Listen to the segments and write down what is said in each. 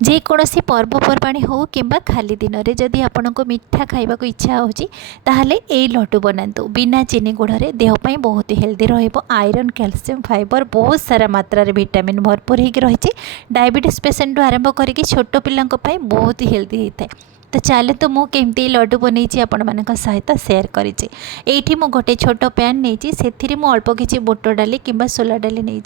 जेकोसी पर्वपर्वाणी हो कि खाली दिन में जदि आपण को मिठा खाइबा को इच्छा होची ताहले ए लड्डू बनातु बिना चीनी गुड़े देहपाई बहुत हेल्दी रहिबो। आयरन कैल्शियम फाइबर बहुत सारा मात्रा रे विटामिन भरपूर होगी रही। डायबिटीज पेसेंट आरंभ करके छोट पिलांई बहुत हेल्दी होता है। तो चले तो मु केमती लड्डू बनई आपण मान सहित सेयार करी मु गोटे छोट पैन नहीं से अल्प किसी बुट डाली कि सोला डाली नहीं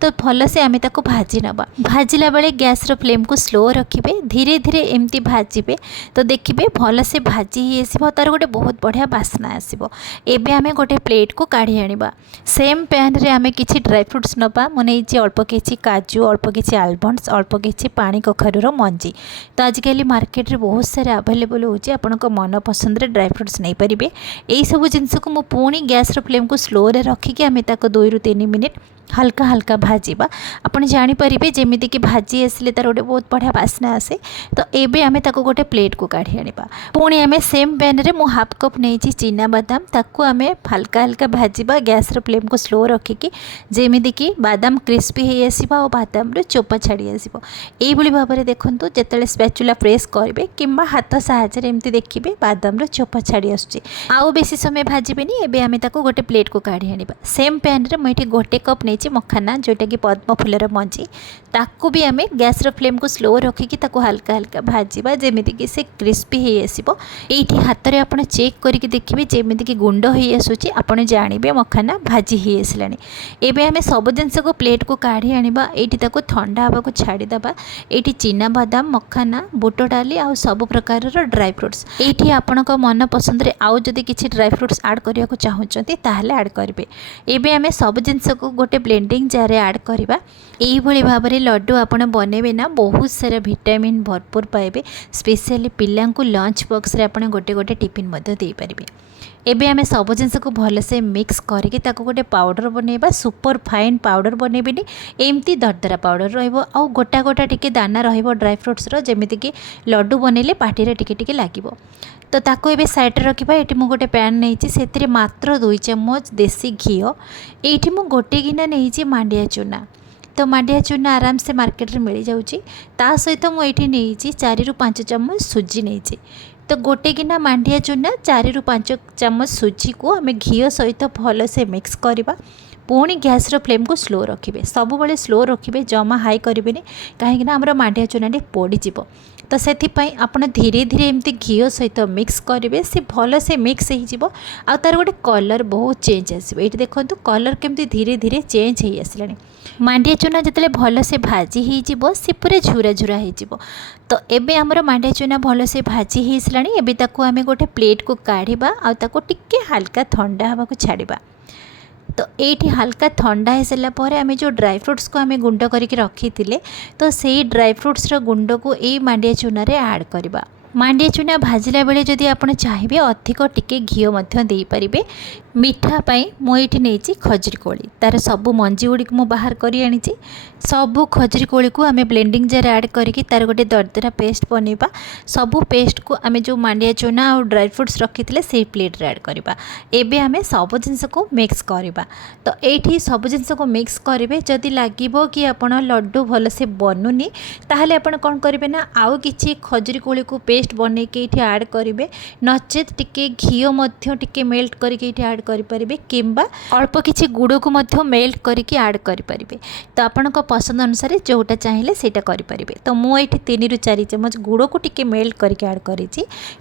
तो भल से आम ताको भाजी नवा। भाजिला बेले गैस रो फ्लेम को स्लो रखिए धीरे धीरे एमती भाजिबे तो देखिए भल से भाजी ही आसो तार गोटे बहुत बढ़िया बास्ना आसो। एबे आमे गोटे प्लेट को काढ़ी आनिबा। सेम पैन रे आमे किछि ड्राई फ्रुट्स नवा। मु नहीं अल्प किछि काजू अल्प किछि आलमंड्स अल्प किछि पानी कखारूर मंजी। तो आजिकल मार्केट रे बहुत सारे अवेलेबल होची आपण मन पसंद रे ड्राई फ्रुट्स नहीं पारिबे। एई सब जिनस को मु पुणी गैस रो फ्लेम को स्लो रे रखिके आमे ताको 2 ରୁ 3 मिनिट हल्का हल्का भाजिबा। आपण जानि परिबे जेमिति कि भाजी आसले तार गोटे बहुत बढ़िया बास्ना आसे। तो एबे आमे ताको गोटे प्लेट को काढ़ी आनिबा। पुणी आमे सेम पैन रे मु हाफ कप नेइची चीना बादाम ताको आमे हल्का हल्का भाजिबा गैस रो फ्लेम को स्लो रखिके जेमिति कि बादाम क्रिस्पी हे आसीबा और बादाम रे चोपा छाड़ी आसीबो। एई भली भाबरे देखंतु जेतेले स्पैचुला प्रेस करबे किंबा हाथ साहाय्य एमती देखिए बादाम रो चोपा छाड़ी आसुची। आउ बेसी समय भाजिबेनी। एबे आमे ताको गोटे प्लेट को काढ़ी आनिबा। सेम पैन रे मुझे गोटे कप नहीं मखाना जोटा कि पद्म फूलर मंजी ताकू भी आमे गैस रो फ्लेम को स्लो रखिकी ताको हल्का हल्का भाजिबा जेमिति कि से क्रिस्पी हे आसीबो। एठी हाथ रे आपण चेक करके देखिबे जेमिति कि गुंड हे आसुची आपण जानिबे मखाना भाजी हे आसलानी। एबे आमे सब जिंस को प्लेट को काढ़ी आनिबा। एठी ताको ठंडा हवा को छाड़ी दबा। एठी चीना बादाम मखाना बुट डाली आ सब प्रकार ड्राई फ्रुट्स एठी आपणक मन पसंद रे आउ जदि किछि ड्राई फ्रुट्स ऐड करिया को चाहुचंती ताहले ऐड करिवे। एबे आमे सब जिंस को गोटे ब्लेंडिंग जार ऐड करवा। यही भली भाव में लड्डू आपण बनेबे ना बहुत सारा विटामिन भरपूर पाइबे। स्पेशली पिला को लंच बॉक्स रे आपण गोटे गोटे टिफिन मध्य दे पारिबे। एबे आमे सब जिंस को भल से मिक्स करके ताको गोटे पाउडर बनेबा। सुपर फाइन पाउडर बनेबेनी एमती दरदरा पाउडर रहिबो आ गोटा गोटा टिके दाना रहिबो ड्राई फ्रुट्स रो जेमिति कि लड्डू बनेले पार्टी रे टिके टिके लागिबो। तो ताको एबे साइड रे रखिबा। एठी मु गोटे पैन नेइची सेतिरे मात्र 2 चम्मच देसी घी। एठी मु गोटे गिना नेइची मांडिया चूना। तो मांडिया चूना आराम से मार्केट रे मिल जाउची। ता सहित मु एठी नेइची 4 ରୁ 5 चम्मच सुजी नेइची। तो गोटे गिना मांडिया चूना 4 ରୁ 5 चम्मच सुजी को आमे घी सहित भल से मिक्स करवा। पुणी गैस रो फ्लेम को स्लो रखिए। सब बड़े स्लो रखिए जमा हाई करेंगे कहीं आमर मांडिया चूनाटी पोड़ीज। तो से आपड़ धीरे धीरे एमती घी सहित मिक्स करेंगे से भल से मिक्स हो तार गोटे कलर बहुत चेंज आसो। ये देखो कलर केमती धीरे धीरे चेंज हो आसला। मांडिया चूना जिते भल से भाजी हो सी पूरा झुरा झुरा हो। तो एबे हमर मांडिया चूना भल से भाजी हो आसला। एबे ताको आमे गोटे प्लेट को काढ़ा आ ताको टिके हल्का ठंडा हवा को छाड़िबा। तो ये हल्का ठंडा हो सारापर आम जो ड्राई फ्रुट्स को आम गुंड करके रखी थे तो से ड्राई फ्रुट्स गुंड को यही मांडिया चूना रे ऐड करवा। मांडिया चूना भाजिला बेले जदि आपण चाहिए अधिक टिके घी दे पारिबे। मीठा पाई मुझे नहीं खजूरी कोली तार सबू मंजी गुड़ी को बाहर करी आनी। सबू खजूरी कोली को आम ब्लेंडिंग जार ऐड करके तार गोटे दरदरा पेस्ट बनवा। सबू पेस्ट को आम जो मांडिया चूना और ड्राई फ्रुट्स रखी थे से प्लेट रे ऐड करवा। एबे आम सब जिनस को मिक्स करवा। तो ये सब जिनस को मिक्स करेंगे जदि लगे कि आपण लड्डू भल से बनूनी ताहले आपण कौन करेंगे ना आउ किछि खजूरी कोली को पेस्ट बन के ये ऐड करेंगे। नचेत टिके घी टिके मेल्ट करके ऐड करेंगे किंबा अल्प किछि गुड़ को मेल्ट करके ऐड करेंगे। तो आपण पसंद अनुसार जोटा चाहिए सेटा करेंगे। तो मुझे 3 ରୁ 4 चम्मच गुड़ को टिके मेल्ट करके ऐड करी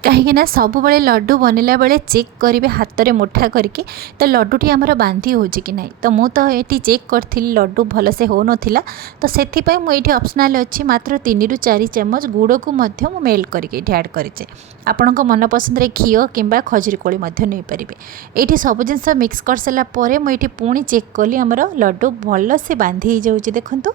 कहीं सब बड़े लड्डू बनला बेले चेक करेंगे हाथ में मुठा करके तो लड्डूटी आमर बांधी हो कि ना। तो मुझे ये चेक करी लड्डू भल से हो नाला। तो से मुझे ऑप्शनल अच्छी मात्र 3 ରୁ 4 चम्मच गुड़ को मेल्ट करके ऐड करें। आपण मन पसंद घी किंबा खजूरी कोली नहीं पारे। ये सब जिनस मिक्स कर सारापर मुझे पुणी चेक कली आमर लड्डू भल से बांधी हो जाऊँगी। देखो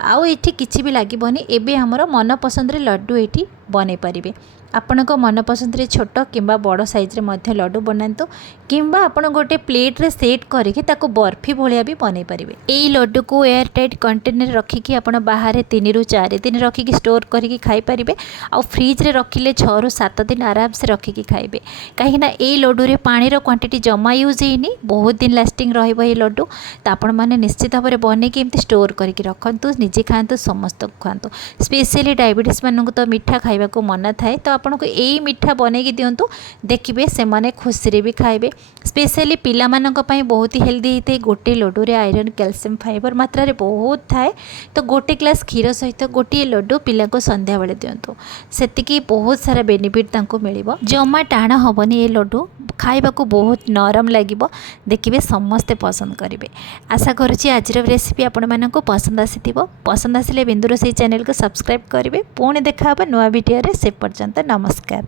आउ ये किसी भी लगभग एबे आमर मन पसंद लड्डू ये बनै पारिबे। आपणक मन पसंद रे छोट किंबा बड़ साइज रे मध्य लड्डू बनातु किंबा आपण गोटे प्लेट रे सेट करके ताको बर्फी भलिया भी बनै पारिबे। एई लड्डू को एयर टाइट कंटेनर रखिकी आपण बाहर 3 रु 4 दिन रखिकी स्टोर करके खाई पारिबे। आ फ्रिज रे रखिले 6 रु 7 दिन आराम से रखिकी खाइबे। कहीं ना एई लड्डू रे पानी रो क्वांटिटी जमा यूज हेनी, बहुत दिन लास्टिंग रहइबो ए लड्डू। तो आपण माने निश्चित भाव में बने के एमती स्टोर करके रखंतु, निजे खातु, समस्त खातु। स्पेशली डायबिटीज मानक तो मीठा खाइबा को मना थाए, तो आपन को एई मीठा बने की दियंतु, देखिबे से माने खुशी रे भी खाइबे। स्पेशली पिला मानक पई बहुत ही हेल्दी हेते। गोटे लड्डू रे आयरन कैल्शियम फाइबर मात्रा रे बहुत थाए। तो गोटे ग्लास क्षीर सहित गोटे लड्डू पिला को संध्या बेले दियंतु, सेतिकी बहुत सारा बेनिफिट तांको मिलिबो। जमा टाण हबनी ए लड्डू, खाइबा को बहुत नरम लागिबो। देखिबे समस्ते पसंद करिवे। आशा करुछि आज रेसिपी आपण मानक पसंद आसीथिबो। पसंद आसिले बिंदु रोसई चैनल को सब्सक्राइब करिवे। पुणी देखा नुआ वीडियो रे, से पर्यंत नमस्कार।